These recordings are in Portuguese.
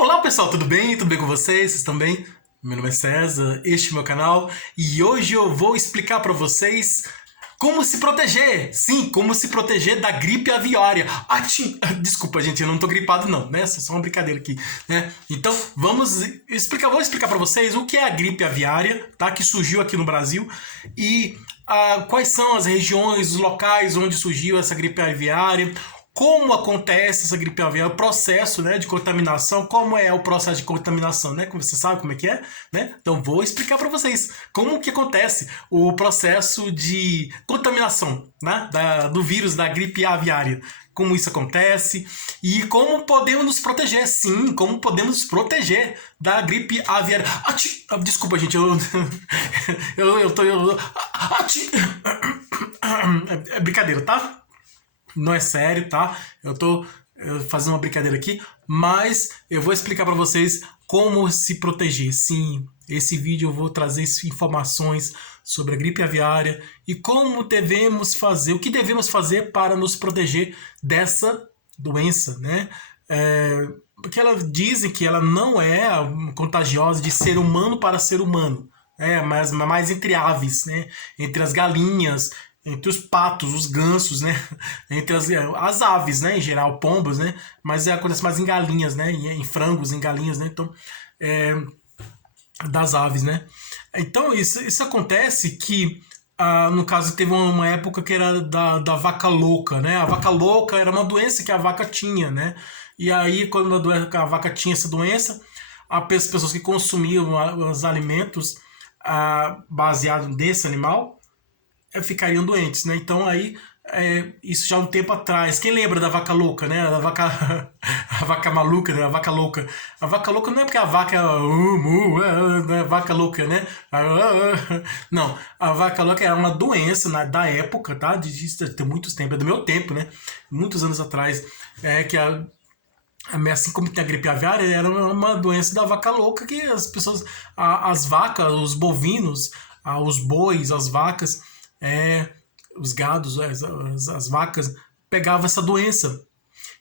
Olá pessoal, tudo bem? Tudo bem com vocês? Vocês estão bem? Meu nome é César, este é o meu canal e hoje eu vou explicar para vocês como se proteger. Sim, como se proteger da gripe aviária. Desculpa, gente, eu não tô gripado não, né? Só uma brincadeira aqui, né? Então, vou explicar para vocês o que é a gripe aviária, tá? Que surgiu aqui no Brasil e quais são as regiões, os locais onde surgiu essa gripe aviária. Como acontece essa gripe aviária, o processo, né, de contaminação, como é o processo de contaminação, né? Como você sabe como é que é, né? Então vou explicar para vocês como que acontece o processo de contaminação, né, do vírus da gripe aviária. Como isso acontece e como podemos nos proteger, sim, como podemos nos proteger da gripe aviária. Desculpa, gente, é brincadeira, tá? Não é sério, tá? Eu tô fazendo uma brincadeira aqui, mas eu vou explicar para vocês como se proteger. Sim, esse vídeo eu vou trazer informações sobre a gripe aviária e como devemos fazer, o que devemos fazer para nos proteger dessa doença, né? Porque elas dizem que ela não é contagiosa de ser humano para ser humano, mas mais entre aves, né? Entre as galinhas, entre os patos, os gansos, né? Entre as aves, né? Em geral, pombos, né? Mas acontece mais em galinhas, né? Em frangos, em galinhas, né? Então, das aves, né? Então, isso acontece que, no caso, teve uma época que era da vaca louca, né? A vaca louca era uma doença que a vaca tinha, né? E aí, quando a vaca tinha essa doença, as pessoas que consumiam os alimentos baseados nesse animal, ficariam doentes, né? Então aí, isso já há um tempo atrás. Quem lembra da vaca louca, né? A vaca maluca, né? A vaca louca. A vaca louca não é porque a vaca é vaca louca, né? Não, a vaca louca era uma doença da época, tá? De muitos tempos, é do meu tempo, né? Muitos anos atrás, que assim como tem a gripe aviária, era uma doença da vaca louca que as pessoas, as vacas, os bovinos, os bois, as vacas, os gados, as vacas, pegavam essa doença.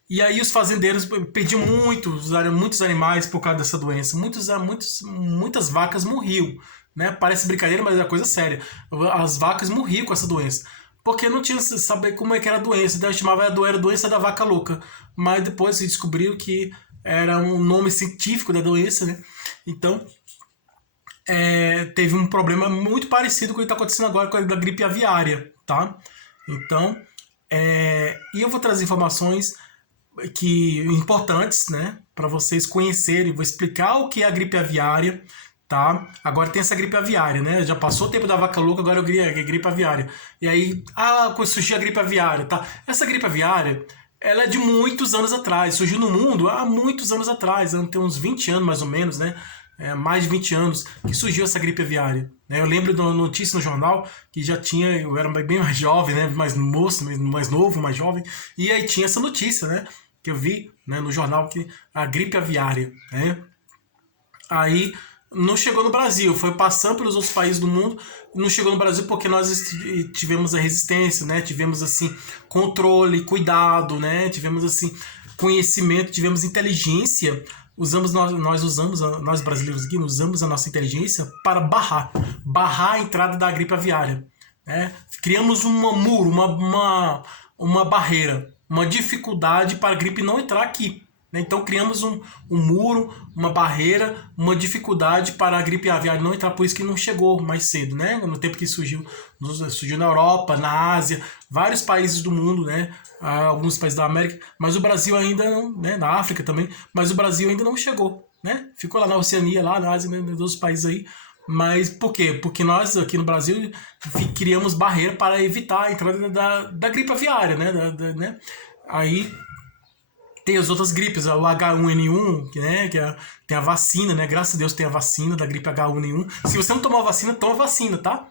E aí os fazendeiros perdiam muitos animais por causa dessa doença. Muitas vacas morriam, né? Parece brincadeira, mas é coisa séria. As vacas morriam com essa doença. Porque não tinha saber como é que era a doença. Então chamava a doença da vaca louca. Mas depois se descobriu que era um nome científico da doença, né? Então, teve um problema muito parecido com o que está acontecendo agora com a da gripe aviária, tá? Então, e eu vou trazer informações importantes, né, para vocês conhecerem. Vou explicar o que é a gripe aviária, tá? Agora tem essa gripe aviária, né? Já passou o tempo da vaca louca, agora é gripe aviária. E aí, quando surgiu a gripe aviária, tá? Essa gripe aviária, ela é de muitos anos atrás, surgiu no mundo há muitos anos atrás, tem uns 20 anos mais ou menos, né? Mais de 20 anos que surgiu essa gripe aviária, né? Eu lembro de uma notícia no jornal que já tinha, eu era bem mais jovem, né? Mais moço, mais novo, mais jovem, e aí tinha essa notícia, né? Que eu vi, né, no jornal, que a gripe aviária, né? Aí não chegou no Brasil, foi passando pelos outros países do mundo, não chegou no Brasil porque nós tivemos a resistência, né? Tivemos assim controle, cuidado, né? Tivemos assim conhecimento, tivemos inteligência. Nós brasileiros aqui usamos a nossa inteligência para barrar a entrada da gripe aviária, né? Criamos um muro, uma barreira, uma dificuldade para a gripe não entrar aqui, né? Então criamos um muro, uma barreira, uma dificuldade para a gripe aviária não entrar, por isso que não chegou mais cedo, né? No tempo que surgiu na Europa, na Ásia, vários países do mundo, né? Alguns países da América, mas o Brasil ainda não, né? Na África também, mas o Brasil ainda não chegou, né? Ficou lá na Oceania, lá na Ásia, né? Nos outros países aí. Mas por quê? Porque nós aqui no Brasil criamos barreira para evitar a entrada da gripe aviária, né? Né? Aí tem as outras gripes, o H1N1, né? Tem a vacina, né? Graças a Deus tem a vacina da gripe H1N1. Se você não tomar a vacina, toma a vacina, tá?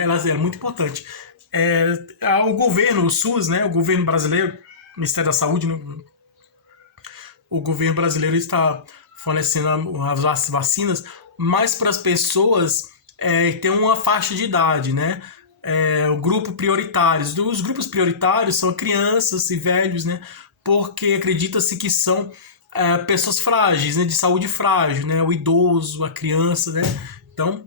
Ela é muito importante. O governo, o SUS, né? O governo brasileiro, o Ministério da Saúde, né? O governo brasileiro está fornecendo as vacinas, mas para as pessoas tem uma faixa de idade, né? O grupo prioritários. Os grupos prioritários são crianças e velhos, né? Porque acredita-se que são pessoas frágeis, né, de saúde frágil, né, o idoso, a criança, né, então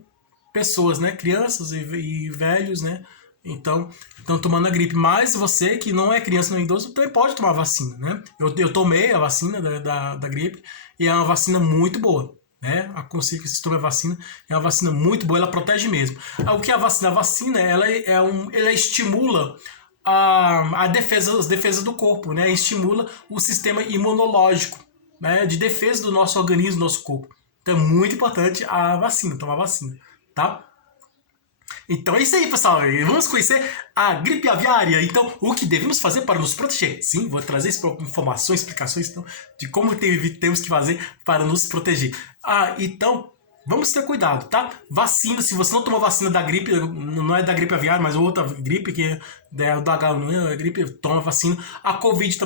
pessoas, né, crianças e velhos, né, então estão tomando a gripe. Mas você que não é criança nem idoso também pode tomar a vacina, né? Eu tomei a vacina da gripe e é uma vacina muito boa, né? Aconselho que vocês tomem a vacina, é uma vacina muito boa, ela protege mesmo. O que é a vacina? A vacina, ela estimula as defesas do corpo, né? Estimula o sistema imunológico, né? De defesa do nosso organismo, do nosso corpo. Então é muito importante a vacina, tomar a vacina, tá? Então é isso aí, pessoal. Vamos conhecer a gripe aviária. Então, o que devemos fazer para nos proteger? Sim, vou trazer informações, explicações então, de como temos que fazer para nos proteger. Então, vamos ter cuidado, tá? Vacina, se você não tomou vacina da gripe, não é da gripe aviária, mas outra gripe, que é da H1N1, a gripe, toma vacina. A Covid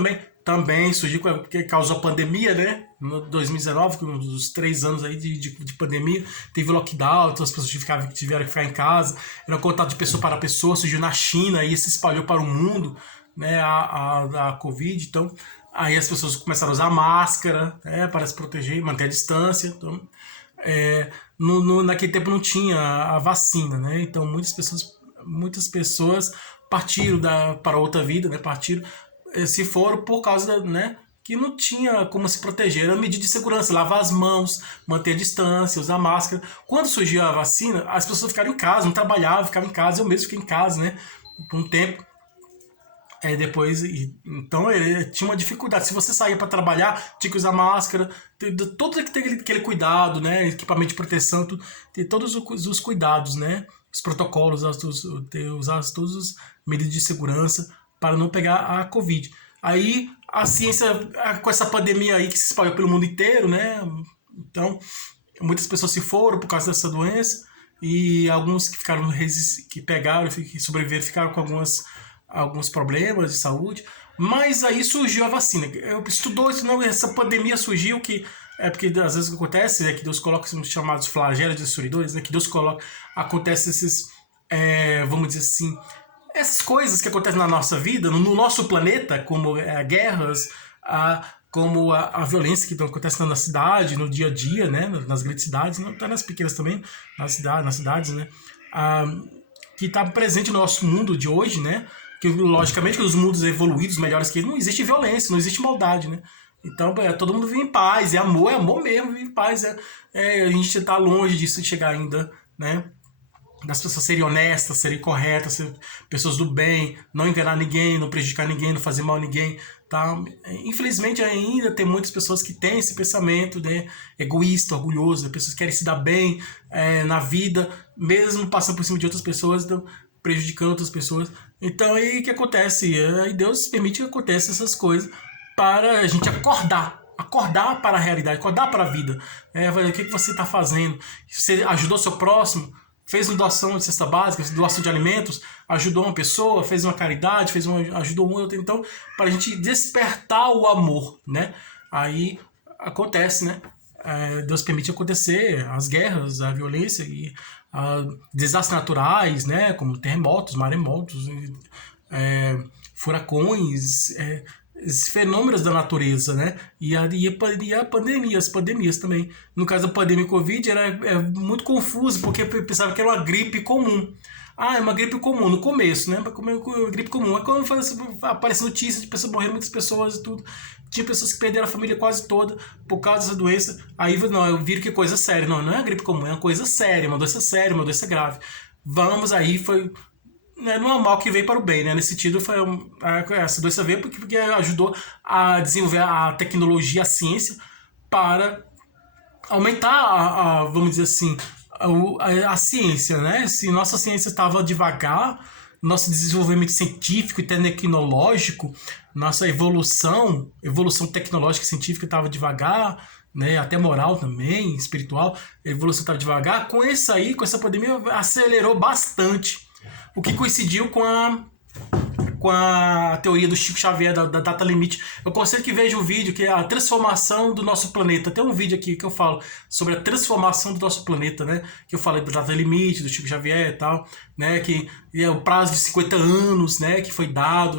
também surgiu, porque causou a pandemia, né? No 2019, com uns 3 anos aí de pandemia, teve lockdown, então as pessoas tiveram que ficar em casa, era um contato de pessoa para pessoa, surgiu na China e se espalhou para o mundo, né? A Covid, então aí as pessoas começaram a usar máscara, né? Para se proteger, manter a distância, então naquele tempo não tinha a vacina, né? Então muitas pessoas partiram para outra vida, né? Se foram por causa né, que não tinha como se proteger. Era medida de segurança, lavar as mãos, manter a distância, usar máscara. Quando surgiu a vacina, as pessoas ficaram em casa, não trabalhavam, ficavam em casa. Eu mesmo fiquei em casa, né? Por um tempo. Então tinha uma dificuldade. Se você saía para trabalhar, tinha que usar máscara, todo aquele cuidado, né? Equipamento de proteção, ter todos os cuidados, né? Os protocolos, usar todas as medidas de segurança para não pegar a Covid. Aí a ciência, com essa pandemia aí que se espalhou pelo mundo inteiro, né? Então, muitas pessoas se foram por causa dessa doença e alguns que pegaram, que sobreviveram, ficaram com alguns problemas de saúde. Mas aí surgiu a vacina. Estudou isso, não, essa pandemia surgiu porque às vezes o que acontece é que Deus coloca os chamados flagelos destruidores, né? Que Deus coloca, acontece esses, vamos dizer assim, essas coisas que acontecem na nossa vida, no nosso planeta, como guerras, como a violência que acontece na cidade, no dia a dia, né, nas grandes cidades, não tá nas pequenas também, nas cidades, né, que está presente no nosso mundo de hoje, né, que logicamente que os mundos evoluídos, melhores que eles, não existe violência, não existe maldade, né. Então, todo mundo vive em paz, é amor mesmo, vive em paz, a gente está longe disso de chegar ainda, né, das pessoas serem honestas, serem corretas, serem pessoas do bem, não enganar ninguém, não prejudicar ninguém, não fazer mal a ninguém, tá? Infelizmente ainda tem muitas pessoas que têm esse pensamento, né, egoísta, orgulhoso, pessoas que querem se dar bem na vida, mesmo passando por cima de outras pessoas, então, prejudicando outras pessoas. Então aí o que acontece? Aí Deus permite que aconteça essas coisas para a gente acordar para a realidade, acordar para a vida. O que você está fazendo? Você ajudou seu próximo? Fez uma doação de cesta básica, doação de alimentos, ajudou uma pessoa, fez uma caridade, ajudou um outro. Então, para a gente despertar o amor, né? Aí acontece, né? Deus permite acontecer as guerras, a violência e desastres naturais, né? Como terremotos, maremotos, furacões, esses fenômenos da natureza, né? E a pandemia, as pandemias também. No caso da pandemia Covid, era muito confuso, porque eu pensava que era uma gripe comum. É uma gripe comum, no começo, né? Uma gripe comum. Aí quando aparece notícia de pessoas morrendo, muitas pessoas e tudo. Tinha pessoas que perderam a família quase toda por causa dessa doença. Aí eu vi que é coisa séria. Não é uma gripe comum, é uma coisa séria, uma doença séria, uma doença grave. Não é um mal que veio para o bem, né? Nesse sentido, essa doença veio porque ajudou a desenvolver a tecnologia, a ciência, para aumentar, vamos dizer assim, a ciência, né? Se nossa ciência estava devagar, nosso desenvolvimento científico e tecnológico, nossa evolução tecnológica e científica estava devagar, né? Até moral também, espiritual, a evolução estava devagar. Com essa pandemia, acelerou bastante. O que coincidiu com com a teoria do Chico Xavier, da data limite. Eu conselho que veja o vídeo, que é a transformação do nosso planeta. Tem um vídeo aqui que eu falo sobre a transformação do nosso planeta, né? Que eu falei da data limite, do Chico Xavier e tal, né? Que é o prazo de 50 anos, né? Que foi dado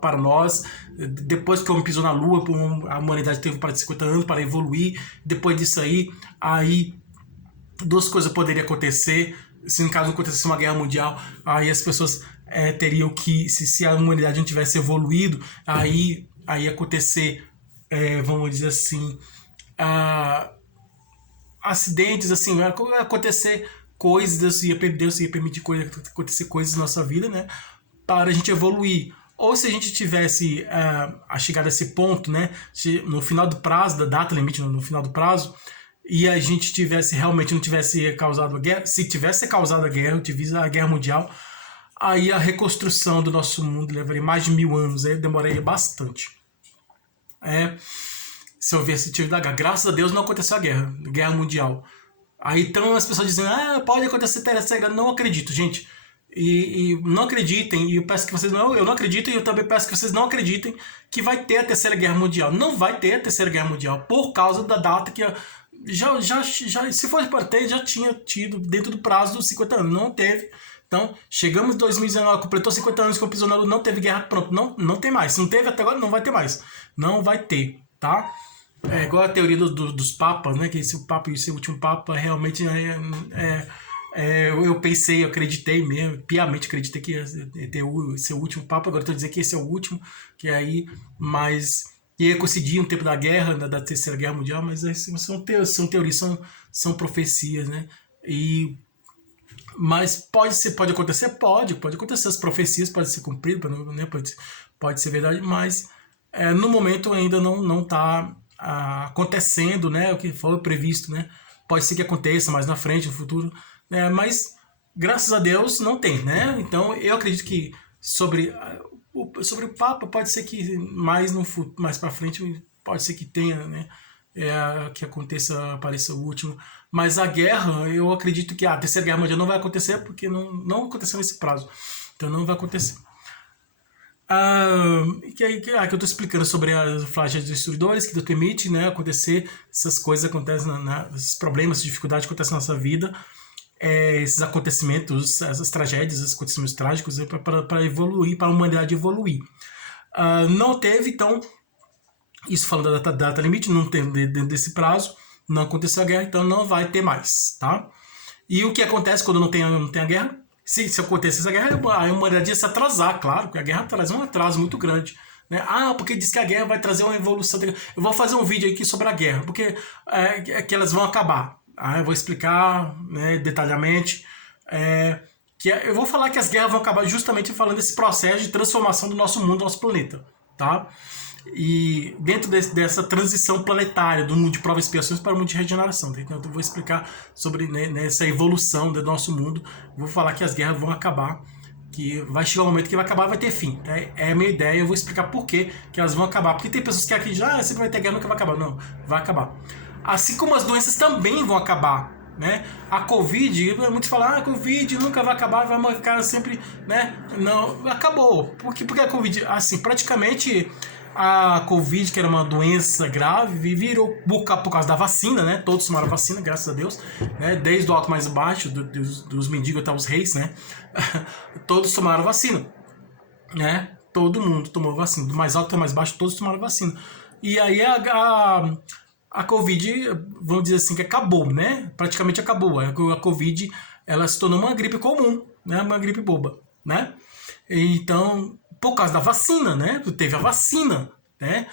para nós. Depois que o homem pisou na Lua, a humanidade teve um prazo de 50 anos para evoluir. Depois disso aí duas coisas poderiam acontecer. Se no caso acontecesse uma guerra mundial, aí as pessoas teriam que, se a humanidade não tivesse evoluído, aí acontecer, vamos dizer assim, acidentes, assim, vai acontecer coisas, Deus ia permitir acontecer coisas na nossa vida, né, para a gente evoluir. Ou se a gente tivesse a chegar a esse ponto, né, no final do prazo, da data limite, no final do prazo, e a gente não tivesse causado a guerra, se tivesse causado a guerra, tivesse a guerra mundial, aí a reconstrução do nosso mundo levaria mais de 1000 anos, aí demoraria bastante. Se houvesse tido da guerra. Graças a Deus não aconteceu a guerra mundial. Aí então as pessoas dizem, pode acontecer essa guerra. Não acredito, gente. E não acreditem, e eu peço que vocês eu não acredito, e eu também peço que vocês não acreditem que vai ter a terceira guerra mundial. Não vai ter a terceira guerra mundial, por causa da data que já se fosse para ter, já tinha tido dentro do prazo dos 50 anos. Não teve. Então, chegamos em 2019, completou 50 anos que o pisou na Lua, não teve guerra, pronto. Não tem mais. Se não teve até agora, não vai ter mais. Não vai ter, tá? É igual a teoria dos papas, né? Que esse último papa realmente eu pensei, eu acreditei mesmo, piamente acreditei que ia ser o último papa. Agora estou dizendo que esse é o último, que aí, mas ia coincidir um tempo da guerra, da terceira guerra mundial, mas são teorias, são profecias, né? Mas pode acontecer? Pode acontecer, as profecias podem ser cumpridas, né? Pode ser verdade, mas no momento ainda não está acontecendo, né? O que foi previsto, né? Pode ser que aconteça mais na frente, no futuro, né? Mas graças a Deus não tem, né? Então eu acredito que sobre o Papa pode ser que mais para frente pode ser que tenha, né? Que apareça o último. Mas a guerra, eu acredito que a terceira guerra mundial não vai acontecer, porque não aconteceu nesse prazo. Então não vai acontecer. Que eu estou explicando sobre as flagelos destruidores, que Deus permite, né, acontecer, essas coisas acontecem, esses problemas, essas dificuldades acontecem na nossa vida, esses acontecimentos, essas tragédias, esses acontecimentos trágicos, para evoluir, para a humanidade evoluir. Não teve, então, isso falando da data limite, não teve dentro desse prazo, não aconteceu a guerra, então não vai ter mais, tá? E o que acontece quando não tem a guerra? Se acontecesse a guerra, a humanidade ia se atrasar, claro, porque a guerra traz um atraso muito grande. Né? Porque diz que a guerra vai trazer uma evolução. Eu vou fazer um vídeo aqui sobre a guerra, porque que elas vão acabar. Eu vou explicar, né, detalhadamente. Eu vou falar que as guerras vão acabar justamente falando desse processo de transformação do nosso mundo, do nosso planeta. Tá? E dentro dessa transição planetária do mundo de provas e expiações para o mundo de regeneração. Então eu vou explicar sobre, né, essa evolução do nosso mundo. Vou falar que as guerras vão acabar, que vai chegar um momento que vai acabar, vai ter fim. É a minha ideia, eu vou explicar por que elas vão acabar. Porque tem pessoas que acreditam, sempre vai ter guerra, nunca vai acabar. Não, vai acabar. Assim como as doenças também vão acabar. Né? A Covid, muitos falam, a Covid nunca vai acabar, vai ficar sempre, né? Não, acabou. Porque a Covid, assim, praticamente a Covid, que era uma doença grave, virou por causa da vacina, né? Todos tomaram vacina, graças a Deus, né? Desde o alto mais baixo, dos mendigos até os reis, né? Todos tomaram vacina, né? Todo mundo tomou vacina, do mais alto até o mais baixo, todos tomaram vacina. E aí a Covid, vamos dizer assim, que acabou, né? Praticamente acabou. A Covid, ela se tornou uma gripe comum, né? Uma gripe boba, né? Então, por causa da vacina, né? Teve a vacina, né?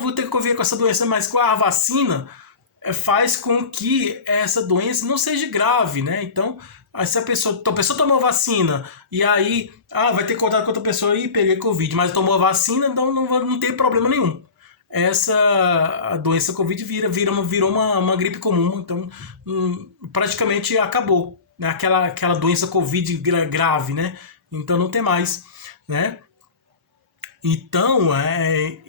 Vou ter que conviver com essa doença, mas com a vacina faz com que essa doença não seja grave, né? Então, se a pessoa tomou vacina e aí, vai ter contato com outra pessoa e peguei Covid, mas tomou a vacina, então não tem problema nenhum. A doença Covid virou uma gripe comum, então praticamente acabou, né? Aquela doença Covid grave, né? Então não tem mais, né? Então,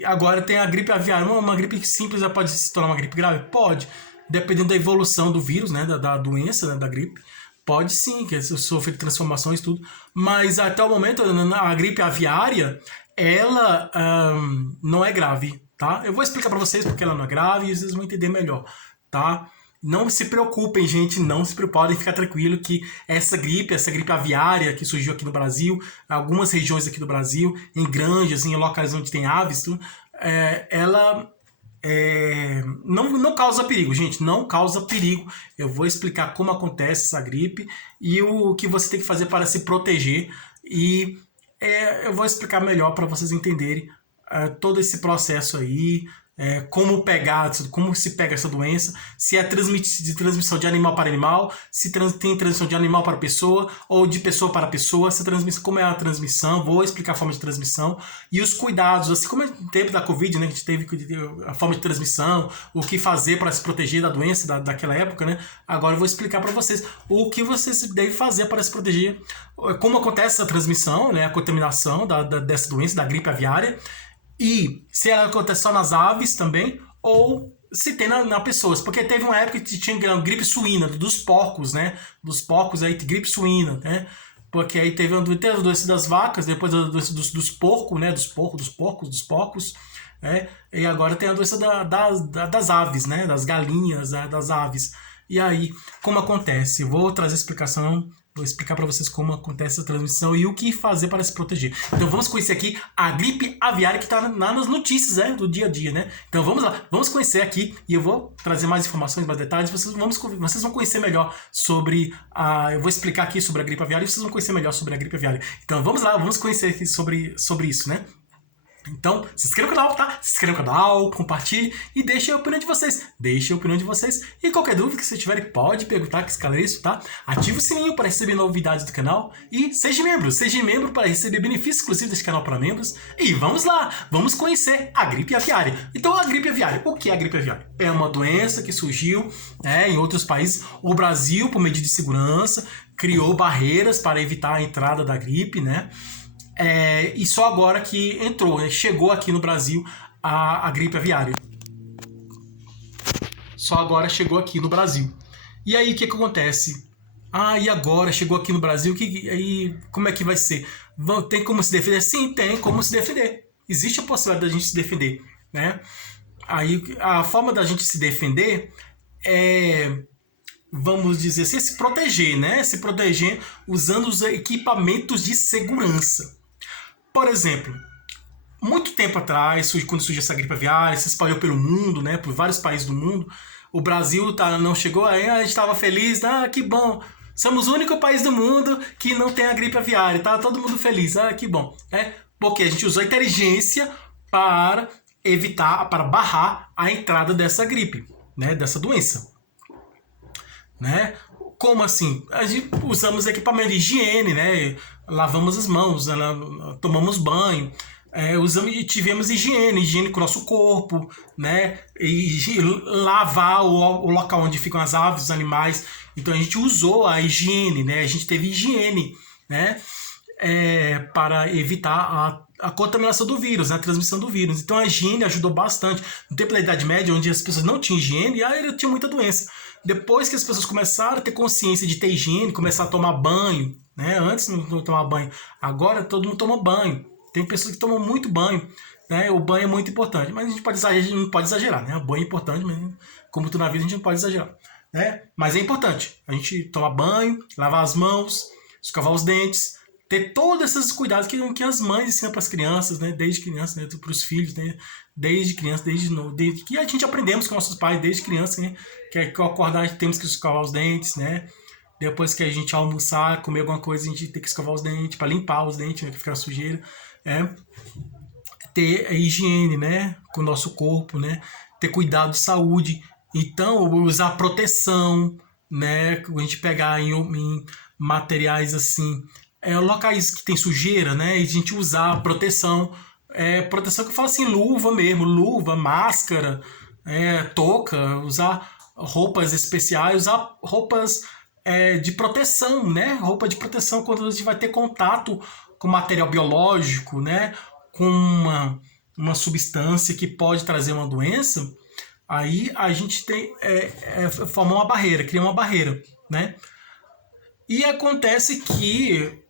agora tem a gripe aviária. Uma gripe simples pode se tornar uma gripe grave? Pode, dependendo da evolução do vírus, né? Da doença, né? Da gripe. Pode sim, que sofre transformações e tudo, mas até o momento a gripe aviária, ela não é grave, tá? Eu vou explicar para vocês porque ela não é grave e vocês vão entender melhor, tá? Não se preocupem, gente, não se preocupem, podem ficar tranquilo que essa gripe aviária que surgiu aqui no Brasil, algumas regiões aqui do Brasil, em granjas, em locais onde tem aves, tudo, ela não causa perigo, gente, não causa perigo. Eu vou explicar como acontece essa gripe e o que você tem que fazer para se proteger e eu vou explicar melhor para vocês entenderem todo esse processo aí, como se pega essa doença, se é de transmissão de animal para animal, se tem transmissão de animal para pessoa ou de pessoa para pessoa, como é a transmissão, vou explicar a forma de transmissão e os cuidados, assim como no tempo da Covid, né, a gente teve a forma de transmissão, o que fazer para se proteger da doença daquela época, né? Agora eu vou explicar para vocês o que vocês devem fazer para se proteger, como acontece a transmissão, né, a contaminação dessa doença, da gripe aviária, e se ela acontece só nas aves também, ou se tem na pessoas. Porque teve uma época que tinha gripe suína, dos porcos, né? Dos porcos aí, gripe suína, né? Porque aí teve a doença das vacas, depois a doença dos porcos, né? Dos porcos, né? E agora tem a doença das aves, né? Das galinhas, das aves. E aí, como acontece? Vou trazer a explicação. Vou explicar para vocês como acontece essa transmissão e o que fazer para se proteger. Então vamos conhecer aqui a gripe aviária que está nas notícias, né, do dia a dia, né? Então vamos lá, vamos conhecer aqui e eu vou trazer mais informações, mais detalhes. Vocês vão conhecer melhor sobre eu vou explicar aqui sobre a gripe aviária e vocês vão conhecer melhor sobre a gripe aviária. Então vamos lá, vamos conhecer aqui sobre isso, né? Então, se inscreva no canal, tá? Se inscreva no canal, compartilhe e deixe a opinião de vocês. Deixe a opinião de vocês. E qualquer dúvida que vocês tiverem, pode perguntar que esclareço, tá? Ative o sininho para receber novidades do canal. E seja membro para receber benefícios exclusivos deste canal para membros. E vamos lá, vamos conhecer a gripe aviária. Então, a gripe aviária. O que é a gripe aviária? É uma doença que surgiu em outros países. O Brasil, por medida de segurança, criou barreiras para evitar a entrada da gripe, né? E só agora que entrou, né? Chegou aqui no Brasil a gripe aviária. Só agora chegou aqui no Brasil. E aí o que acontece? E agora chegou aqui no Brasil, aí como é que vai ser? Tem como se defender? Sim, tem como se defender. Existe a possibilidade da gente se defender, né? Aí a forma da gente se defender vamos dizer assim, se proteger, né? Se proteger usando os equipamentos de segurança. Por exemplo, muito tempo atrás, quando surgiu essa gripe aviária, se espalhou pelo mundo, né, por vários países do mundo, o Brasil não chegou, aí a gente estava feliz, que bom, somos o único país do mundo que não tem a gripe aviária, tá todo mundo feliz, que bom. Porque a gente usou a inteligência para evitar, para barrar a entrada dessa gripe, né, dessa doença. Né? Como assim? A gente usamos equipamento de higiene, né? Lavamos as mãos, tomamos banho, tivemos higiene com o nosso corpo, né? E lavar o local onde ficam as aves, os animais. Então a gente usou a higiene, né? A gente teve higiene, né? Para evitar a contaminação do vírus, né? A transmissão do vírus. Então a higiene ajudou bastante. No tempo da Idade Média, onde as pessoas não tinham higiene, aí tinha muita doença. Depois que as pessoas começaram a ter consciência de ter higiene, começar a tomar banho, né? Antes não tomava banho, agora todo mundo toma banho. Tem pessoas que tomam muito banho, né? O banho é muito importante, mas a gente não pode exagerar, né? O banho é importante, mas como tudo na vida a gente não pode exagerar, né? Mas é importante a gente tomar banho, lavar as mãos, escovar os dentes, ter todos esses cuidados que as mães ensinam para as crianças, né? Desde criança, né? Para os filhos, né? Desde criança, desde que a gente aprendemos com nossos pais desde criança, né? Que ao acordar a gente temos que escovar os dentes, né? Depois que a gente almoçar, comer alguma coisa, a gente tem que escovar os dentes para limpar os dentes, né? Que fica sujeira, ter a higiene, né? Com o nosso corpo, né? Ter cuidado de saúde. Então, usar proteção, né? A gente pegar em materiais assim, locais que tem sujeira, né? E a gente usar proteção. Proteção que eu falo assim, luva mesmo, luva, máscara, touca, usar roupas especiais, usar roupas de proteção, né? Roupa de proteção quando a gente vai ter contato com material biológico, né? Com uma substância que pode trazer uma doença, aí a gente tem forma uma barreira, cria uma barreira, né? E acontece que,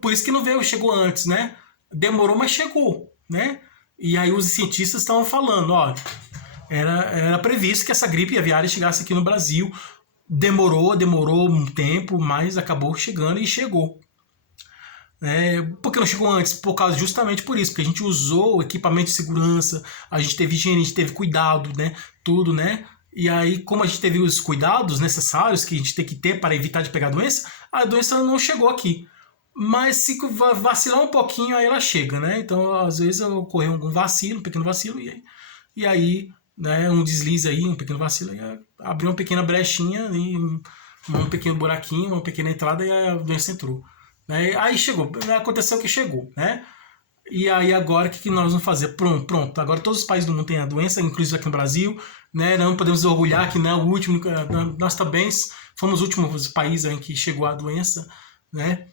por isso que não veio, chegou antes, né? Demorou, mas chegou, né? E aí os cientistas estavam falando, ó, era previsto que essa gripe aviária chegasse aqui no Brasil. Demorou um tempo, mas acabou chegando e chegou. Por que não chegou antes? Por causa justamente por isso, porque a gente usou equipamento de segurança, a gente teve higiene, a gente teve cuidado, né? Tudo, né? E aí, como a gente teve os cuidados necessários que a gente tem que ter para evitar de pegar a doença não chegou aqui. Mas se vacilar um pouquinho, aí ela chega, né? Então, às vezes, ocorreu algum vacilo, um pequeno vacilo, e aí, né, um deslize aí, um pequeno vacilo, aí abriu uma pequena brechinha, um pequeno buraquinho, uma pequena entrada, e a doença entrou. Né? Aí chegou, aconteceu que chegou, né? E aí agora o que nós vamos fazer? Pronto, agora todos os países do mundo têm a doença, inclusive aqui no Brasil, né? Não podemos orgulhar que não é o último, nós também fomos os últimos países em que chegou a doença, né?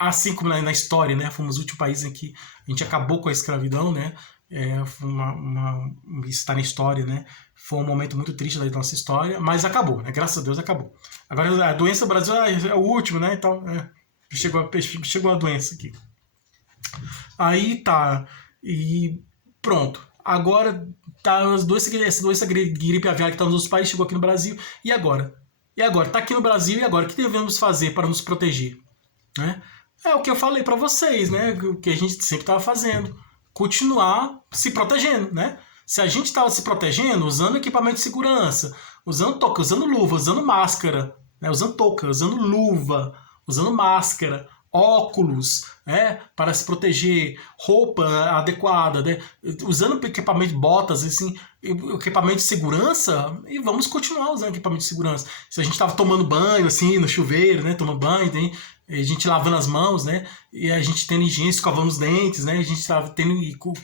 Assim como na história, né? Fomos os últimos países em que a gente acabou com a escravidão, né? Isso está na história, né? Foi um momento muito triste da nossa história, mas acabou, né? Graças a Deus acabou. Agora a doença do Brasil é o último, né? Então chegou a doença aqui. Aí tá, e pronto. Agora tá essa doença gripe aviária que tá nos outros países, chegou aqui no Brasil. E agora? Tá aqui no Brasil, e agora? O que devemos fazer para nos proteger? Né? É o que eu falei para vocês, né? O que a gente sempre estava fazendo. Continuar se protegendo, né? Se a gente estava se protegendo, usando equipamento de segurança, usando touca, usando luva, usando máscara, né? Usando touca, usando luva, usando máscara, óculos, né? Para se proteger, roupa adequada, né? Usando equipamento, botas, assim, equipamento de segurança, e vamos continuar usando equipamento de segurança. Se a gente estava tomando banho, assim, no chuveiro, né? Tomando banho, tem a gente lavando as mãos, né? E a gente tendo higiene, escovando os dentes, né? A gente estava tendo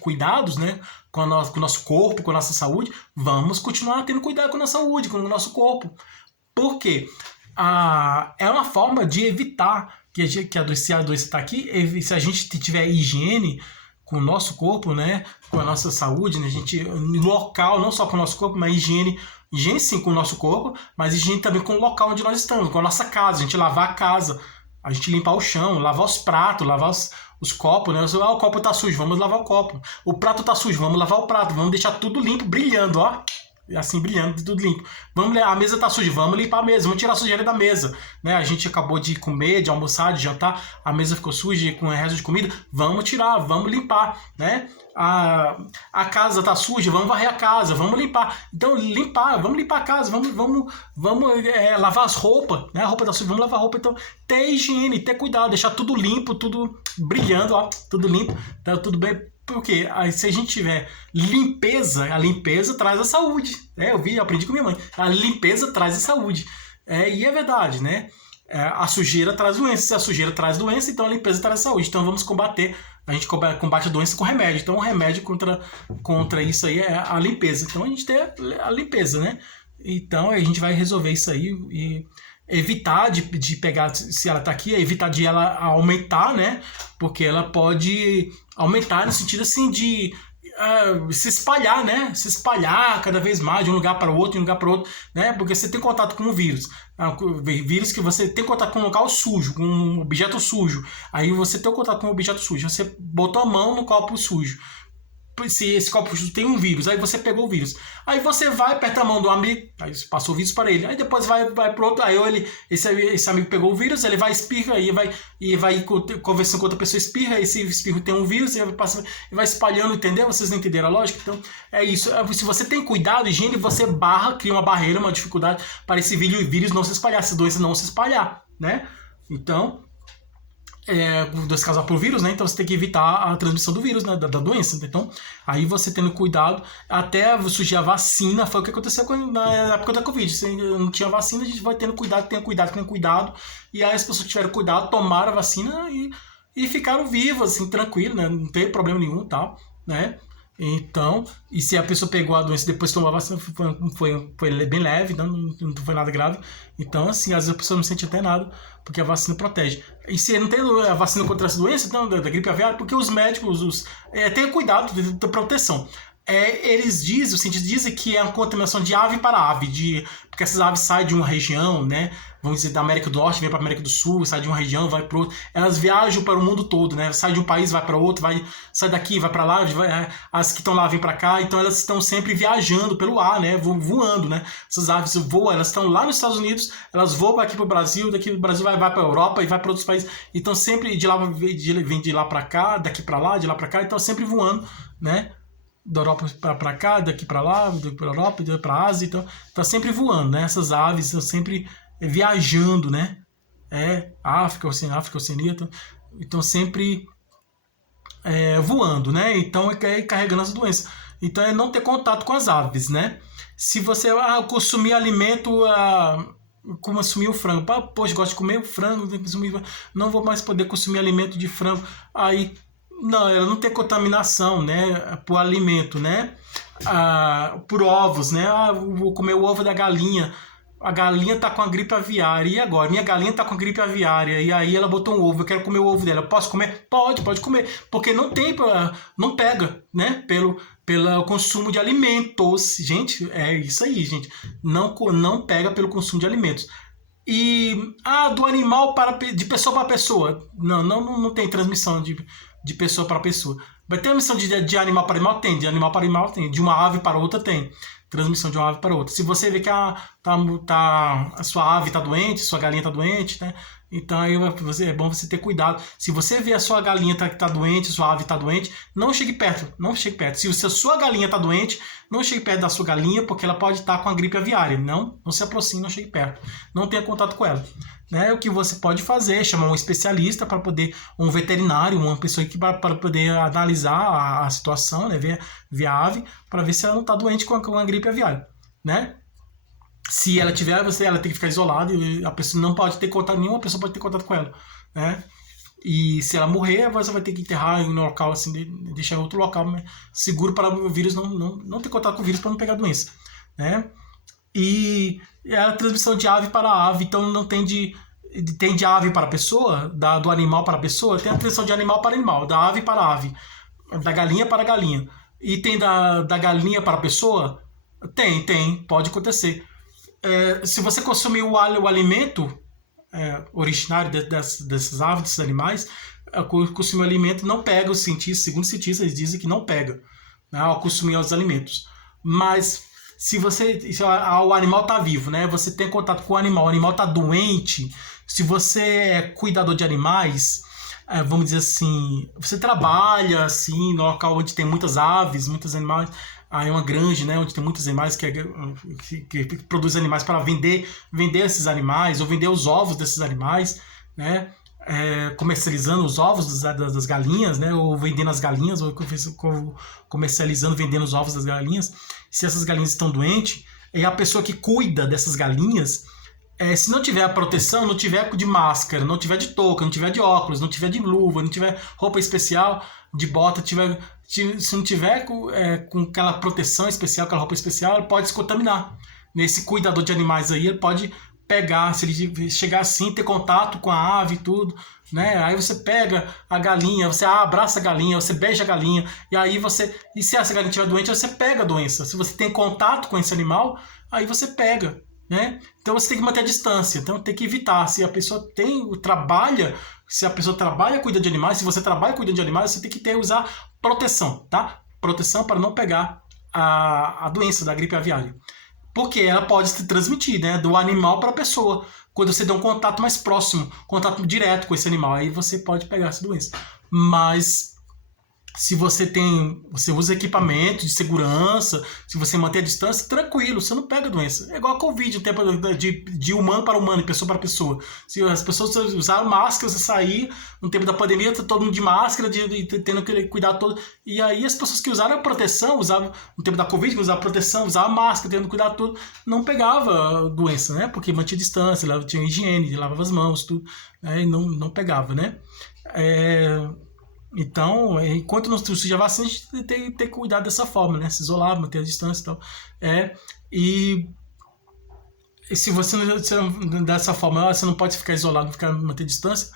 cuidados, né? Com o nosso corpo, com a nossa saúde. Vamos continuar tendo cuidado com a nossa saúde, com o nosso corpo. Por quê? É uma forma de evitar que a doença está aqui. Se a gente tiver higiene com o nosso corpo, né? Com a nossa saúde, né? A gente, local, não só com o nosso corpo, mas higiene sim com o nosso corpo, mas higiene também com o local onde nós estamos, com a nossa casa. A gente lavar a casa, a gente limpar o chão, lavar os pratos, lavar os copos, né? O copo tá sujo, vamos lavar o copo. O prato tá sujo, vamos lavar o prato. Vamos deixar tudo limpo, brilhando, ó. Assim, brilhando, tudo limpo. A mesa tá suja, vamos limpar a mesa, vamos tirar a sujeira da mesa. Né? A gente acabou de comer, de almoçar, de jantar, a mesa ficou suja com o resto de comida, vamos tirar, vamos limpar, né? A casa tá suja, vamos varrer a casa, vamos limpar. Então, vamos limpar a casa, vamos lavar as roupas, né? A roupa tá suja, vamos lavar a roupa. Então, ter higiene, ter cuidado, deixar tudo limpo, tudo brilhando, ó, tudo limpo, tá tudo bem. Porque se a gente tiver limpeza, a limpeza traz a saúde. Né? Eu aprendi com minha mãe. A limpeza traz a saúde. E é verdade, né? A sujeira traz doença. Se a sujeira traz doença, então a limpeza traz a saúde. Então vamos combater. A gente combate a doença com remédio. Então o remédio contra isso aí é a limpeza. Então a gente tem a limpeza, né? Então a gente vai resolver isso aí e evitar de pegar, se ela tá aqui, evitar de ela aumentar, né? Porque ela pode aumentar no sentido assim de se espalhar, né? Se espalhar cada vez mais de um lugar para outro, né? Porque você tem contato com o vírus. Vírus que você tem contato com um local sujo, com um objeto sujo. Aí você tem contato com um objeto sujo. Você botou a mão no copo sujo. Se esse copo tem um vírus, aí você pegou o vírus, aí você vai, aperta a mão do amigo, aí você passou o vírus para ele, aí depois vai pro outro, aí esse amigo pegou o vírus, ele vai espirra, e vai conversando com outra pessoa, espirra, esse espirro tem um vírus, e vai espalhando, entendeu? Vocês não entenderam a lógica? Então é isso. Se você tem cuidado, higiene, você cria uma barreira, uma dificuldade para esse vírus não se espalhar, essa doença não se espalhar, né? Então doença causada por vírus, né? Então você tem que evitar a transmissão do vírus, né? Da doença. Então, aí você tendo cuidado, até surgir a vacina, foi o que aconteceu na época da Covid. Se não tinha vacina, a gente vai tendo cuidado, e aí as pessoas que tiveram cuidado, tomaram a vacina e ficaram vivas, assim, tranquilo, né? Não teve problema nenhum e tal, né? Então, e se a pessoa pegou a doença e depois tomou a vacina, foi bem leve, não foi nada grave. Então, assim, às vezes a pessoa não sente até nada, porque a vacina protege. E se não tem a vacina contra essa doença, então, da gripe aviária, porque os médicos, tenham cuidado, ter proteção. eles dizem, os cientistas dizem que é uma contaminação de ave para ave, porque essas aves saem de uma região, né? Vamos dizer, da América do Norte, vem para a América do Sul, sai de uma região, vai para outra. Elas viajam para o mundo todo, né? Sai de um país, vai para outro, sai daqui, vai para lá, as que estão lá vêm para cá, então elas estão sempre viajando pelo ar, né? Voando, né? Essas aves voam, elas estão lá nos Estados Unidos, elas voam aqui para o Brasil, daqui do Brasil vai para a Europa e vai para outros países. Então sempre vem de lá para cá, daqui para lá, de lá para cá, então sempre voando, né? Da Europa para cá, daqui para lá, para a Europa, para a Ásia, então tá sempre voando, né? Essas aves estão sempre viajando, né? África, Oceania, então sempre voando, né? Então carregando as doenças. Então é não ter contato com as aves, né? Se você consumir alimento, consumir o frango, poxa, gosto de comer o frango, não vou mais poder consumir alimento de frango, aí não, ela não tem contaminação, né, por alimento, né, por ovos, né, vou comer o ovo da galinha, a galinha tá com a gripe aviária, e agora? Minha galinha tá com a gripe aviária, e aí ela botou um ovo, eu quero comer o ovo dela, posso comer? Pode comer, porque não pega, né, pelo consumo de alimentos, gente, é isso aí, gente, não pega pelo consumo de alimentos. E, do animal de pessoa para pessoa, não tem transmissão de pessoa para pessoa. Vai ter transmissão de animal para animal? Tem. De animal para animal tem. De uma ave para outra tem. Transmissão de uma ave para outra. Se você vê que a sua ave está doente, sua galinha está doente, né? Então aí é bom você ter cuidado. Se você vê a sua galinha que está doente, sua ave está doente, não chegue perto. Não chegue perto. Se a sua galinha está doente, não chegue perto da sua galinha, porque ela pode estar com a gripe aviária. Não se aproxime, não chegue perto. Não tenha contato com ela. Né? O que você pode fazer é chamar um especialista para poder, um veterinário, uma pessoa que para poder analisar a situação, né? ver a ave, para ver se ela não está doente com a gripe aviária, né? Se ela tiver, ela tem que ficar isolada e a pessoa não pode ter contato, nenhuma pessoa pode ter contato com ela, né? E se ela morrer, você vai ter que enterrar em um local assim, deixar em outro local seguro para o vírus não ter contato com o vírus para não pegar a doença, né? E é a transmissão de ave para ave, então não tem de ave para pessoa, do animal para pessoa, tem a transmissão de animal para animal, da ave para ave, da galinha para galinha. E tem da galinha para pessoa? Tem, pode acontecer. Se você consumir o alimento originário dessas aves, desses animais, consumir o alimento não pega, segundo os cientistas, eles dizem que não pega, né, ao consumir os alimentos. Mas se o animal está vivo, né, você tem contato com o animal está doente, se você é cuidador de animais, vamos dizer assim, você trabalha assim, no local onde tem muitas aves, muitos animais, aí uma granja, né, onde tem muitos animais que produz animais para vender esses animais, ou vender os ovos desses animais, né, comercializando os ovos das galinhas, né, ou vendendo as galinhas, ou comercializando, vendendo os ovos das galinhas. Se essas galinhas estão doentes, a pessoa que cuida dessas galinhas, se não tiver a proteção, não tiver de máscara, não tiver de touca, não tiver de óculos, não tiver de luva, não tiver roupa especial, de bota, se não tiver com aquela proteção especial, aquela roupa especial, ele pode se contaminar. Nesse cuidador de animais aí, ele pode pegar, se ele chegar assim, ter contato com a ave e tudo, né? Aí você pega a galinha, você abraça a galinha, você beija a galinha, e se essa galinha estiver doente, você pega a doença. Se você tem contato com esse animal, aí você pega, né? Então você tem que manter a distância, então tem que evitar. Se a pessoa trabalha cuidando de animais, se você trabalha cuidando de animais, você tem que usar proteção, tá? Proteção para não pegar a doença da gripe aviária. Porque ela pode se transmitir, né, do animal para a pessoa. Quando você der um contato mais próximo, contato direto com esse animal, aí você pode pegar essa doença. Mas se você usa equipamento de segurança, se você manter a distância, tranquilo, você não pega a doença. É igual a Covid, o tempo de humano para humano, de pessoa para pessoa. Se as pessoas usaram máscara, você sair, no tempo da pandemia, todo mundo de máscara, tendo que cuidar todo. E aí as pessoas que usaram a proteção, no tempo da Covid, que usavam proteção, usavam máscara, tendo que cuidar tudo, não pegava a doença, né? Porque mantinha distância, tinha higiene, lavava as mãos, tudo, né? E não pegava, né? Então, enquanto não surge a vacina, a gente tem que ter cuidado dessa forma, né? Se isolar, manter a distância e tal. E se você não dessa forma, você não pode ficar isolado, manter a distância,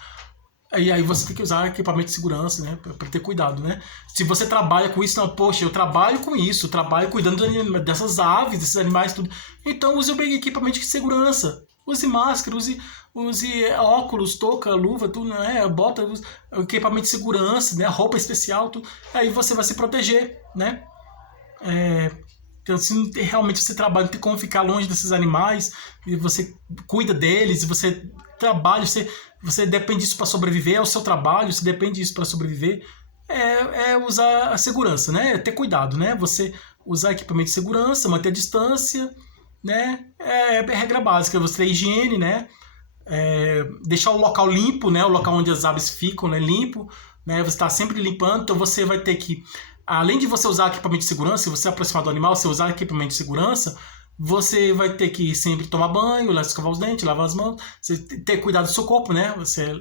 E aí você tem que usar equipamento de segurança, né? Pra ter cuidado, né? Se você trabalha com isso, não, poxa, eu trabalho com isso, eu trabalho cuidando dessas aves, desses animais, tudo. Então use o equipamento de segurança. Use máscara, use óculos, touca, luva, tudo, né? Bota o equipamento de segurança, né? Roupa especial, tudo. Aí você vai se proteger, né? Então, se realmente você trabalha, não tem como ficar longe desses animais, e você cuida deles, e você trabalha, você depende disso para sobreviver, é o seu trabalho, você depende disso para sobreviver, é usar a segurança, né? É ter cuidado, né? Você usar equipamento de segurança, manter a distância, né? É regra básica, você ter higiene, né? Deixar o local limpo, né? O local onde as aves ficam, né? Limpo, né? Você está sempre limpando, então você vai ter que, além de você usar equipamento de segurança, se você aproximar do animal, você usar equipamento de segurança, você vai ter que sempre tomar banho, escovar os dentes, lavar as mãos, você ter cuidado do seu corpo, né? Você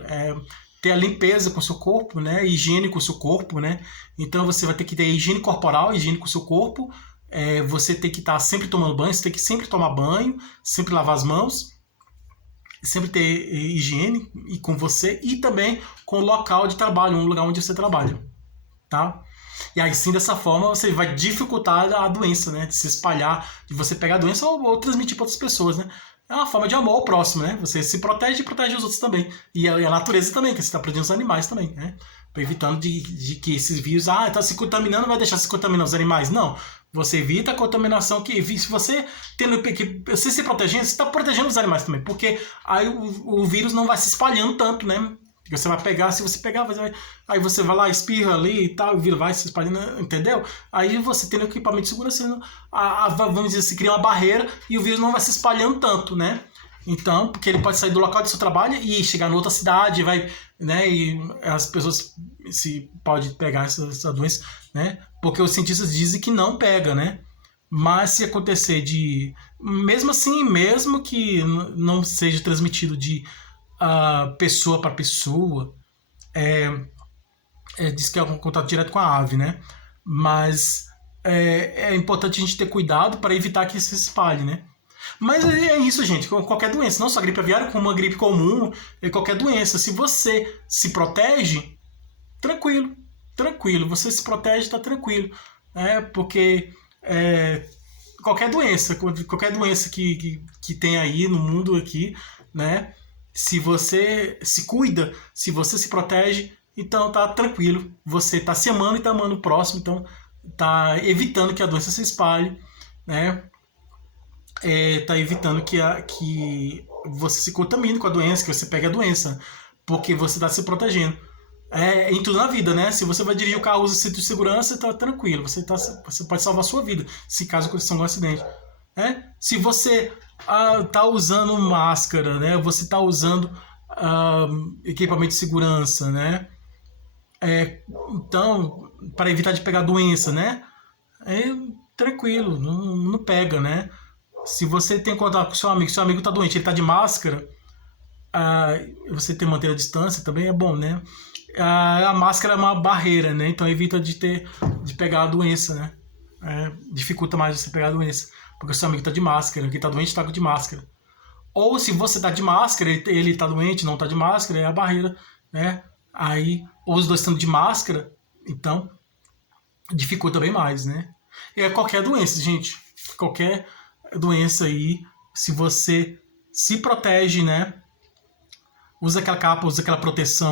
ter a limpeza com o seu corpo, né? Higiene com o seu corpo, né? Então você vai ter que ter higiene corporal, higiene com o seu corpo, você tem que estar sempre tomando banho, você tem que sempre tomar banho, sempre lavar as mãos, sempre ter higiene e com você e também com o local de trabalho, um lugar onde você trabalha, tá? E aí sim, dessa forma, você vai dificultar a doença, né? De se espalhar, de você pegar a doença ou transmitir para outras pessoas, né? É uma forma de amor ao próximo, né? Você se protege e protege os outros também. E a natureza também, que você está protegendo os animais também, né? Evitando de que esses vírus, está se contaminando, vai deixar se contaminar os animais. Não. Você evita a contaminação que, se você tendo que você se protegendo, você está protegendo os animais também, porque aí o vírus não vai se espalhando tanto, né? Você vai pegar, se você pegar, aí você vai lá, espirra ali e tal, o vírus vai se espalhando, entendeu? Aí você tendo equipamento de segurança, vamos dizer assim, cria uma barreira e o vírus não vai se espalhando tanto, né? Então, porque ele pode sair do local do seu trabalho e chegar em outra cidade, vai, né? E as pessoas pode pegar essa doença, né? Porque os cientistas dizem que não pega, né? Mas se acontecer mesmo assim, mesmo que não seja transmitido de pessoa para pessoa, diz que é um contato direto com a ave, né? Mas é importante a gente ter cuidado para evitar que isso se espalhe, né? Mas é isso, gente. Qualquer doença, não só a gripe aviária, como uma gripe comum, qualquer doença. Se você se protege, tranquilo, tranquilo. Você se protege, tá tranquilo. Porque qualquer doença que tem aí no mundo aqui, né? Se você se cuida, se você se protege, então tá tranquilo. Você tá se amando e tá amando o próximo, então tá evitando que a doença se espalhe, né? Tá evitando que você se contamine com a doença, que você pegue a doença, porque você tá se protegendo. Em tudo na vida, né? Se você vai dirigir o carro, usa cinto de segurança, tá tranquilo. Você pode salvar a sua vida, se caso aconteça um acidente. Se você tá usando máscara, né? Você tá usando equipamento de segurança, né? Então, para evitar de pegar doença, né? Tranquilo, não pega, né? Se você tem contato com seu amigo tá doente, ele tá de máscara, você tem que manter a distância também é bom, né? A máscara é uma barreira, né? Então evita de pegar a doença, né? Dificulta mais você pegar a doença, porque o seu amigo tá de máscara, quem tá doente tá de máscara. Ou se você tá de máscara, ele tá doente, não tá de máscara, é a barreira, né? Aí, ou os dois estão de máscara, então dificulta bem mais, né? Qualquer doença, gente, qualquer doença aí, se você se protege, né? Usa aquela capa, usa aquela proteção.